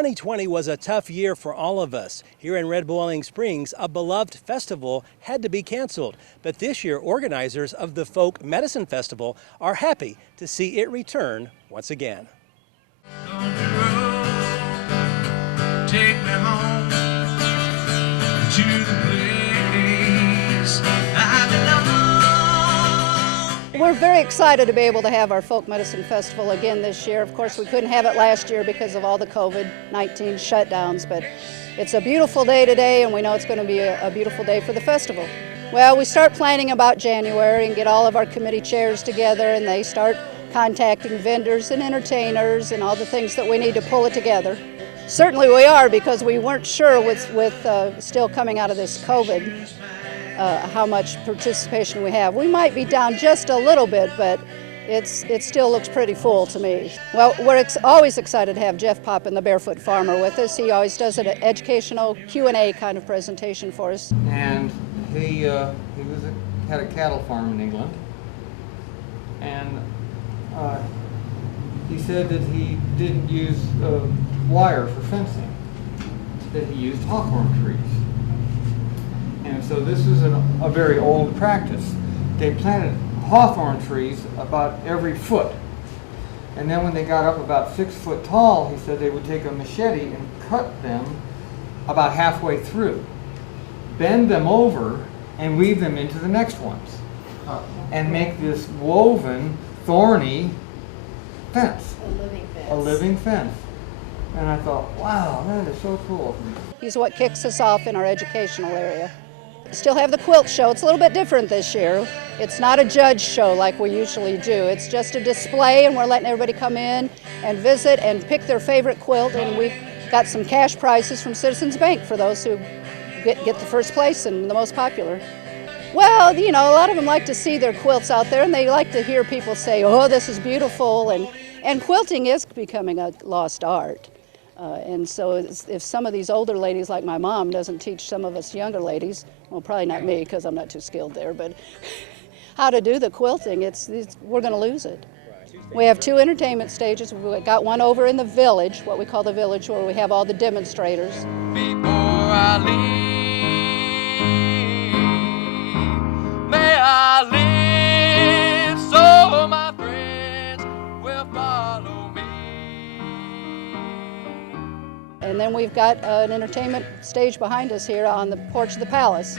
2020 was a tough year for all of us. Here in Red Boiling Springs, a beloved festival had to be canceled. But this year, organizers of the Folk Medicine Festival are happy to see it return once again. On the road, take me home to the place I belong. We're very excited to be able to have our Folk Medicine Festival again this year. Of course, we couldn't have it last year because of all the COVID-19 shutdowns, but it's a beautiful day today, and we know it's going to be a beautiful day for the festival. Well, we start planning about January and get all of our committee chairs together, and they start contacting vendors and entertainers and all the things that we need to pull it together. Certainly we are, because we weren't sure with still coming out of this COVID how much participation we have. We might be down just a little bit, but it still looks pretty full to me. Well, we're always excited to have Jeff Poppin, the Barefoot Farmer, with us. He always does an educational Q&A kind of presentation for us. And he had a cattle farm in England, and he said that he didn't use wire for fencing, that he used hawthorn trees. And so this is a very old practice. They planted hawthorn trees about every foot. And then when they got up about 6 foot tall, he said they would take a machete and cut them about halfway through, bend them over, and weave them into the next ones, and make this woven, thorny fence. A living fence. A living fence. And I thought, wow, that is so cool. He's what kicks us off in our educational area. Still have the Quilt Show. It's a little bit different this year. It's not a judge show like we usually do. It's just a display, and we're letting everybody come in and visit and pick their favorite quilt, and we've got some cash prizes from Citizens Bank for those who get the first place and the most popular. Well, you know, a lot of them like to see their quilts out there, and they like to hear people say, oh, this is beautiful, and quilting is becoming a lost art. And so if some of these older ladies like my mom doesn't teach some of us younger ladies, well, probably not me because I'm not too skilled there, but how to do the quilting, we're going to lose it. We have 2 entertainment stages. We've got one over in the village, what we call the village, where we have all the demonstrators. Before I leave, may I live so my friends will follow me. And then we've got an entertainment stage behind us here on the porch of the palace.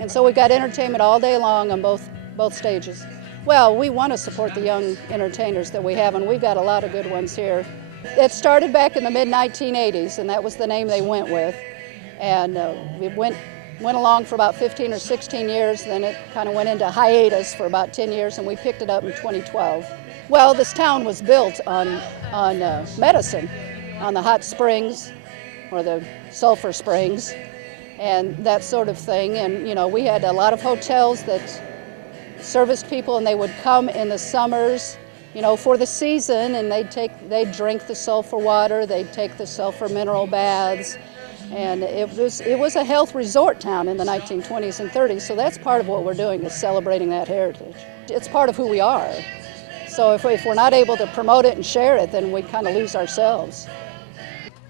And so we've got entertainment all day long on both stages. Well, we want to support the young entertainers that we have, and we've got a lot of good ones here. It started back in the mid-1980s, and that was the name they went with. And we went along for about 15 or 16 years, then it kind of went into hiatus for about 10 years, and we picked it up in 2012. Well, this town was built on medicine, on the hot springs or the sulfur springs and that sort of thing. And you know, we had a lot of hotels that serviced people, and they would come in the summers, you know, for the season, and they'd drink the sulfur water, they'd take the sulfur mineral baths, and it was a health resort town in the 1920s and 30s. So that's part of what we're doing, is celebrating that heritage. It's part of who we are. So if we're not able to promote it and share it, then we kind of lose ourselves.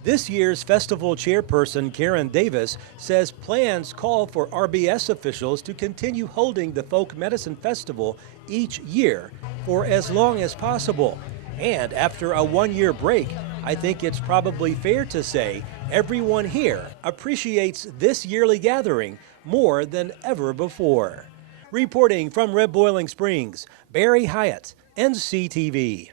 This year's festival chairperson, Karen Davis, says plans call for RBS officials to continue holding the Folk Medicine Festival each year for as long as possible. And after a 1-year break, I think it's probably fair to say everyone here appreciates this yearly gathering more than ever before. Reporting from Red Boiling Springs, Barry Hyatt, NCTV.